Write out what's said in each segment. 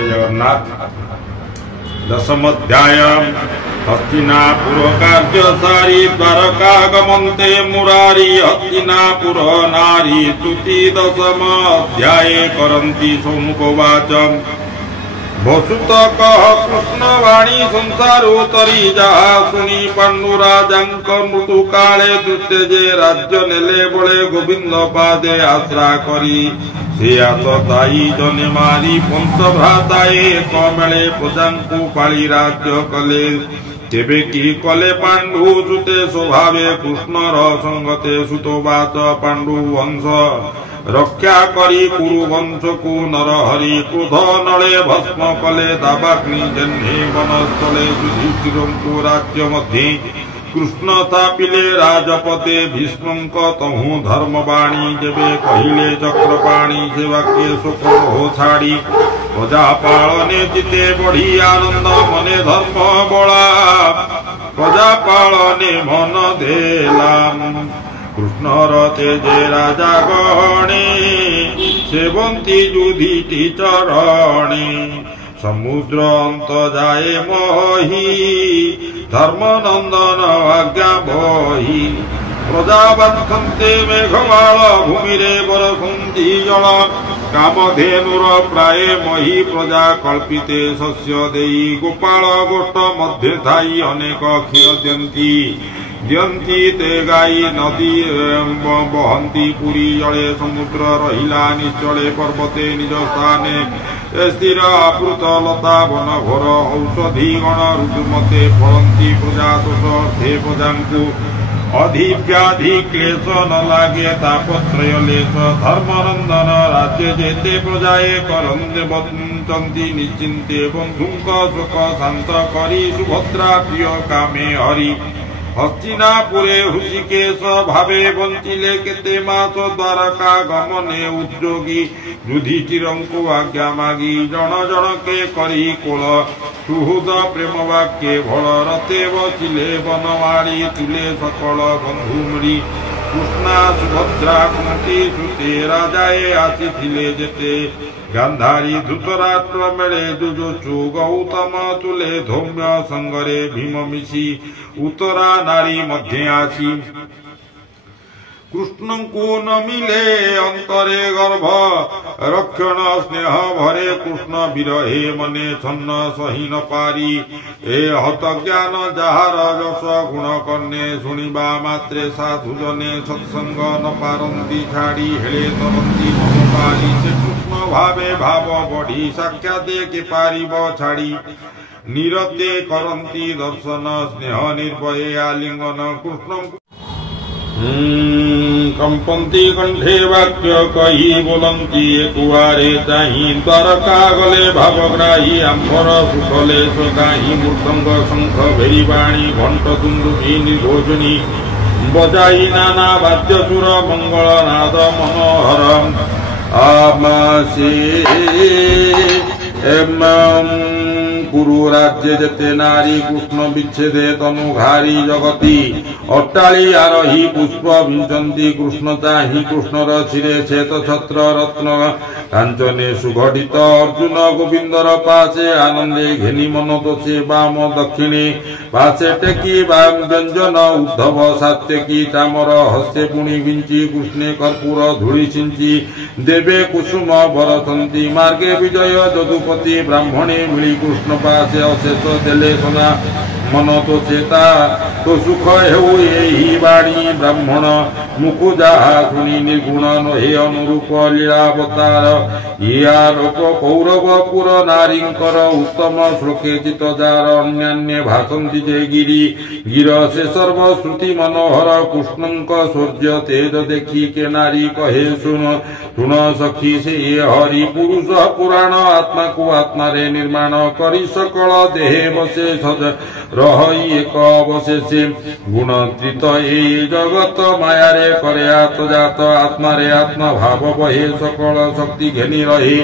जगन्नाथ। दशमध्याय हस्तिनापुर कार्य सारी द्वारका गमन्ते मुरारी हस्तिनापुर नारी स्तुति। दशम अध्याये करन्ति सौमुखवाच वसुत कह कृष्ण वाणी संसारो तरी जहा शुणी पांडुराजांक मृत्यु काले दृष्टे जे राज्य नेले बळे गोविंद पादे आश्रा करी से आतताई जने मारी पंच भ्राताए कमेले प्रजांकु पाली राज्य कले तेबे की कले पांडु सुते स्वभावे कृष्णर संगते सुतोबाच पांडु वंश रक्षा करी कुरु वंश को नरहरि क्रोध नले भस्म कले दावाग्नि जन्हे वनस्थले युधिष्ठिरंकु राज्य मध्ये कृष्ण थापिले राजपते भीष्मंक तहु धर्मवाणी जेबे कहिले चक्रपाणी से वाक्य सुख हो छाड़ी प्रजा पालने जिते बढ़ी आनंद मने धर्म बला प्रजा पालने मन देला कृष्णर तेजे राजा गणे सेवंती युधिष्ठिर चरणे समुद्र अंत जाए मोहि धर्मनंदन आज्ञा बही प्रजा बंधन्ते मेघमाल भूमिरे बरसन्ति जल कामधेनुर प्राय मही प्रजा कल्पिते शस्य देई गोपाल गोष्ठ मध्ये थाई अनेक क्षीर दियंती ते गाई नदी बहंती पुरी जले समुद्र रहिला निश्चले पर्वते निज स्थाने स्थिर अपृत लता वन घोर औषधि गण ऋतुमते फलंती प्रजा दोषे प्रजांकु अधिव्याधि क्लेश न लागे तापत्रय लेश धर्मनंदन राज्य जेते प्रजाए करन्ते बंचन्ति निश्चिन्ते बंधुंक शोक शांत करी सुभद्रा प्रिय कामे हरि हस्तिनापुरे हृषिकेश भावे बंचिले केते मास द्वारका गमने उद्योगी युधिष्ठिरंकु आज्ञा मागी जन जनके करी कोल सुहृद प्रेम वाक्ये भल रते बचिले बनवाड़ी तुले सकल बंधु मिली कृष्णा सुभद्रा कुंती सुते राजाए आसीथिले जेते गांधारी धृतराष्ट्र मेले जुजुचु गौतम तुले धौम्य संगरे भीम मिशी उत्तरा नारी मध्य आसी कृष्ण को न मिले अंतरे गर्भ रक्षण स्नेह भरे कृष्ण विरहे मने छन्न सही न पारी ए हत ज्ञान जहार जस गुण कन्ने शुणिबा मात्रे साधु जने सत्संग न पारंती छाड़ी हेले तरंती मम पारी से कृष्ण भावे भाव बढ़ी साक्षाते के पारिब छाड़ी निरते करंती दर्शन स्नेह निर्भये आलिंगन कृष्ण कंपंती कंठे वाक्य कही बोलंती कुआरे चाही द्वारका गले भावग्राही आंबर सुखले सगाही मृदंग शंख भेरी बाणी घंट दुंदुभि निर्घोषणी बजाई नाना वाद्य सुर मंगल नाद मनोहर आमासे कुरु राज्य जेते नारी कृष्ण विच्छेदे तनु घारी जगती अट्टाली आरही पुष्प विंचंती कृष्ण चाही कृष्णर शिरे श्वेत छत्र रत्न कांचने सुघटित अर्जुन गोविंदर पाचे आनंदे घेनी मन तोचे बाम दक्षिणे पाचे टेकी बाम व्यंजन उद्धव सात्यकी चामर हस्ते पुणी विंची कृष्णे कर्पूर धूଳି सिंची देवे कुसुम बरसंती मार्गे विजय यदुपति ब्राह्मणे मिली कृष्ण पासे अशेष देले सदा मन तो चेता तो सुख हेउ एही बाणी ब्राह्मण मुकु जाहा शुणी निर्गुण नहे अनुरूप लीलावतार इयारोप कौरवपुर नारींकर उत्तम श्लोके चित जार अन्यान्य भाषन्ति जे गिरी गिर से सर्व श्रुति मनोहर कृष्णंक सौर्य तेज देखी के नारी कहे सुन सुन सखी से हरि पुरुष पुराण आत्मा को आत्मा रे निर्माण करी सकल देहे बसे सज रही एक अवशेषे गुणत्रित ए जगत माया रे करे आत्मजात आत्मा रे आत्मा भाव बहे सकल शक्ति घेनी रही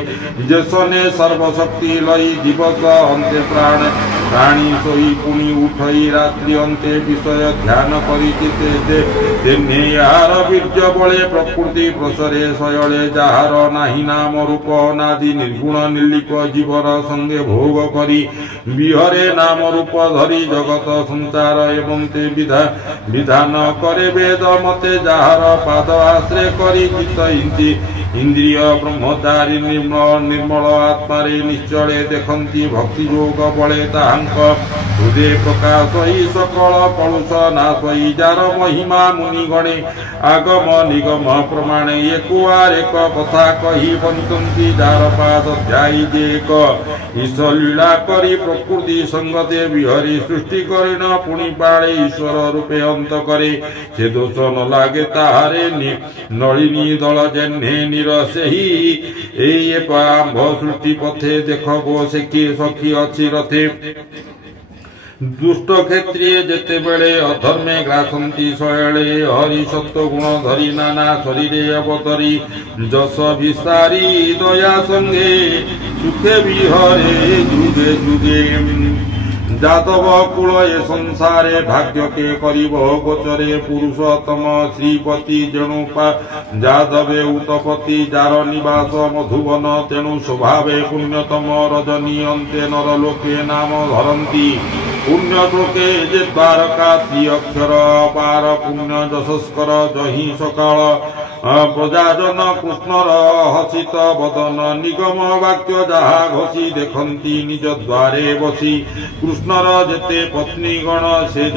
जेसने सर्वशक्ति लई दिवस अंते प्राण प्राणी सोई पुनि उठई रात्रि अंते विषय ध्यान करी चिते तेने यार वीर्य बले प्रकृति प्रसरे शयले जाहार नाही नाम रूप नादि निर्गुण निर्लिप जीवर संगे भोग करी विहरे नाम रूप धरी जगत संसार एवं ते विधान करे वेद मते जाहार पाद आश्रय करी चित इंद्रिय ब्रह्मचारी निर्मल आत्मारे निश्चले देखंती भक्ति योग बले ताहांक हृदय प्रकाश ही सकल कलुष नाशई जार महिमा मुनि गणे आगम निगम प्रमाण एकुआर एक कथा कही बंतंती जार पाद ध्याई जे एक ईश लीला करी प्रकृति संगते विहरी सृष्टि करे न पुनि पाळे ईश्वर रूपे अंत करे से दोष न लागे ताहारे नलिनी दल जेन्हे निरसे ही आंभ सृष्टि पथे देख गो से किए सखी अच्छी रथे दुष्ट क्षेत्रीय जेते बेले अधर्मे ग्रासंती शयले हरि सत्व गुण धरी नाना शरीरे अवतरी जस विस्तारी दया संगे सुखे विहरे जुगे जुगे जातव कुल ए संसारे भाग्य के करिब गोचरे पुरुषोत्तम श्रीपति जणुपा जादवे उत्पत्ति जार निवास मधुवन तेणु स्वभावे पुण्यतम रजनी अंते नर लोके नाम धरती पुण्य श्लोके जे द्वारकासी अक्षर पार पुण्य जशस्कर जहि सकाल प्रजाजन कृष्णर हसित बदन निगम वाक्य जहा घोषी देखंती निज द्वारे बसी कृष्णर जेते पत्नी गण से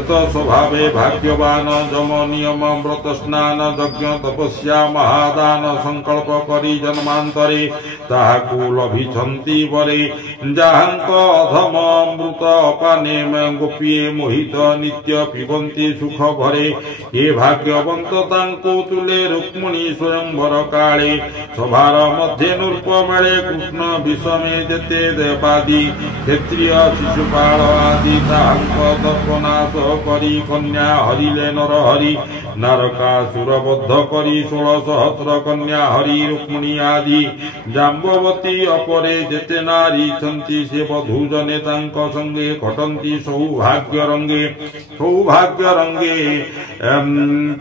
तो स्वभावे भाग्यवान जम नियम व्रत स्नान यज्ञ तपस्या महादान संकल्प करी जन्मांतरे ताहाकु लभिछंती बरे जाहांक अधम अमृत अपाने गोपीए मोहित नित्य पिबंती सुख भरे ये भाग्यवंत तांको तुले रुक्मिणी स्वयंवर काले सभार मध्य नृप मेले कृष्ण विषमे जेते देवादि क्षेत्रीय शिशुपाल आदि ताहांक दर्पनाश करी कन्या हरिले नर हरि नारकासुरबद्ध करी 16 सहस्र कन्या हरि रुक्मिणी आदि जाम्बवती अपरे जेते नारी छंती से बधू जने तांक संगे घटंती सौभाग्य रंगे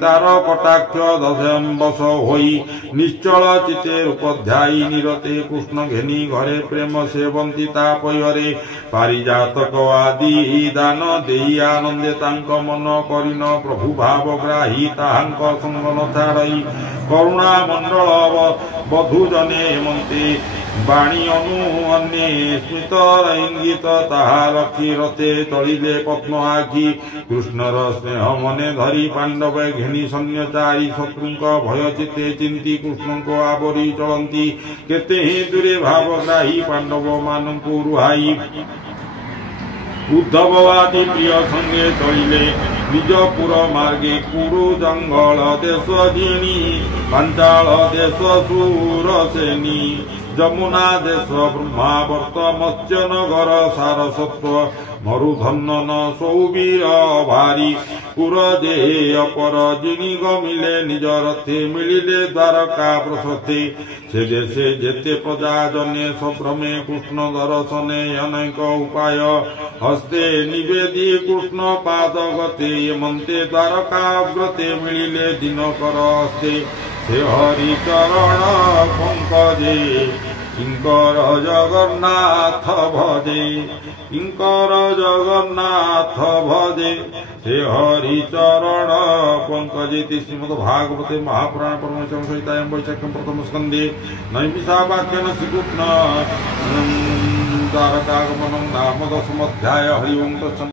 तार कटाक्ष दशंबस होई निश्चल चिते रूपध्यायी निरते कृष्ण घेनी घरे प्रेम सेवंती तापयरे पारिजातक आदि दान देई आनंदे तांक मन करिन प्रभु भावग्राही ताहांक संग न छाड़ई करुणा मंडल बधू जने हेमंती बाणी अनु अन्ये स्मित इंगित ताहा रखी रते तलिले पद्म आखि कृष्णर स्नेह मने धरी पांडव घेनी सैन्यचारी शत्रुंक भय चिते चिंती कृष्ण को आवरी चलती केते ही दूरे भावग्राही पांडव मानंकु रुहाई उद्धव आदि प्रिय संगे चलिले निजपुर मार्गे कुरु जंगल देश जिणी पांचाल देश सूरसेनी जमुना देश ब्रह्मावर्त मत्स्य नगर सारस्वत मरुधन्नन सौबीर भारी पुर जे अपर जिनी गमिले निज रथे मिलिले द्वारका प्रशस्ते से देशे जेते प्रजा जने सभ्रमे कृष्ण दर्शने अनेक उपाय हस्ते निवेदी कृष्ण पाद गते मन्ते द्वारकाग्रते मिलिले दिनकर हस्ते से हरि चरण पंकजे किंकर जगन्नाथ भजे किंकर जगन्नाथ भजे हे हरि चरण पंकजे श्रीमद्भागवते महापुराण परमहंस संहितायां वैशाख्यं प्रथम स्कन्धे नैमिषावाक्येन श्रीकृष्ण द्वारकागमनं नाम 10 अध्याय। हरि ओं तत्सत्।